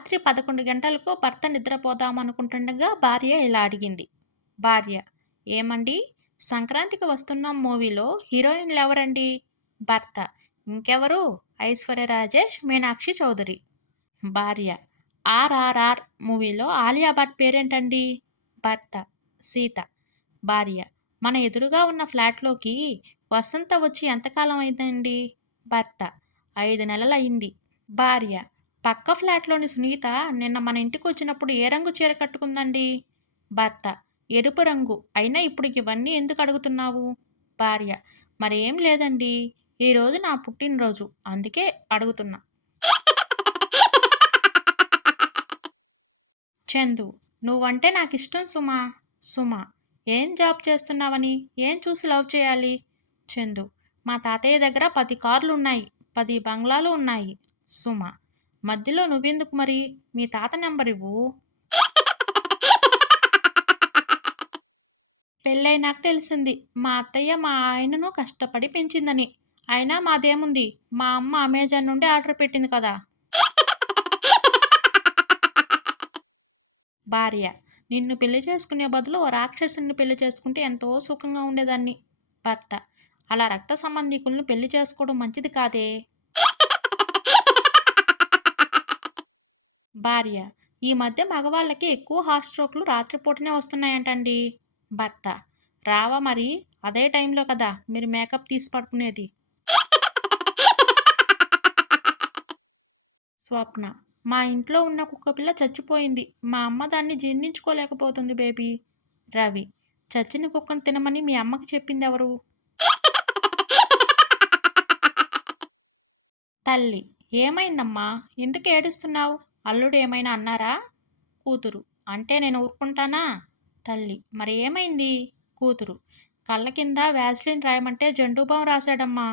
రాత్రి 11 గంటలకు భర్త నిద్రపోదామనుకుంటుండగా భార్య ఇలా అడిగింది. భార్య: ఏమండి, సంక్రాంతికి వస్తున్నాం మూవీలో హీరోయిన్‌లెవరండి? భర్త: ఇంకెవరు, ఐశ్వర్య రాజేష్, మీనాక్షి చౌదరి. భార్య: ఆర్ఆర్ఆర్ మూవీలో ఆలియా భట్ పేరేంటండి? భర్త: సీత. భార్య: మన ఎదురుగా ఉన్న ఫ్లాట్‌లోకి వసంత వచ్చి ఎంతకాలం అయిందండి? భర్త: 5 నెలలయింది. భార్య: పక్క ఫ్లాట్‌లోని సునీత నిన్న మన ఇంటికొచ్చినప్పుడు ఏ రంగు చీర కట్టుకుందండి? భర్త: ఎరుపు రంగు. అయినా ఇప్పుడు ఇవన్నీ ఎందుకు అడుగుతున్నావు? భార్య: మరేం లేదండి. ఈరోజు నా పుట్టినరోజు. అందుకే అడుగుతున్నా. చందు: నువ్వంటే నాకిష్టం సుమా. సుమ: ఏం జాబ్ చేస్తున్నావని, ఏం చూసి లవ్ చేయాలి? చందు: మా తాతయ్య దగ్గర 10 కార్లున్నాయి, 10 బంగ్లాలు ఉన్నాయి. సుమ: మధ్యలో నువ్వెందుకు మరి? మీ తాత నెంబర్ ఇవ్వు. పెళ్ళైనాక తెలిసింది మా అత్తయ్య మా ఆయనను కష్టపడి పెంచిందని. అయినా మాదేముంది, మా అమ్మ అమెజాన్ నుండి ఆర్డర్ పెట్టింది కదా. భార్య: నిన్ను పెళ్లి చేసుకునే బదులు ఓ రాక్షసుని పెళ్లి చేసుకుంటే ఎంతో సుఖంగా ఉండేదాన్ని. భర్త: అలా రక్త సంబంధికులను పెళ్లి చేసుకోవడం మంచిది కాదే. భార్య: ఈ మధ్య మగవాళ్ళకి ఎక్కువ హార్ట్ స్ట్రోక్లు రాత్రిపూటనే వస్తున్నాయంటండి. భర్త: రావా మరి, అదే టైంలో కదా మీరు మేకప్ తీసి పడుకునేది. స్వప్న: మా ఇంట్లో ఉన్న కుక్కపిల్ల చచ్చిపోయింది. మా అమ్మ దాన్ని జీర్ణించుకోలేకపోతుంది బేబీ. రవి: చచ్చిన కుక్కను తినమని మీ అమ్మకి చెప్పింది ఎవరు? తల్లి: ఏమైందమ్మా, ఎందుకు ఏడుస్తున్నావు? అల్లుడు ఏమైనా అన్నారా? కూతురు: అంటే నేను ఊరుకుంటానా? తల్లి: మరి ఏమైంది? కూతురు: కళ్ళ కింద వ్యాజ్లిన్ రాయమంటే జండూ బామ్ రాశాడమ్మా.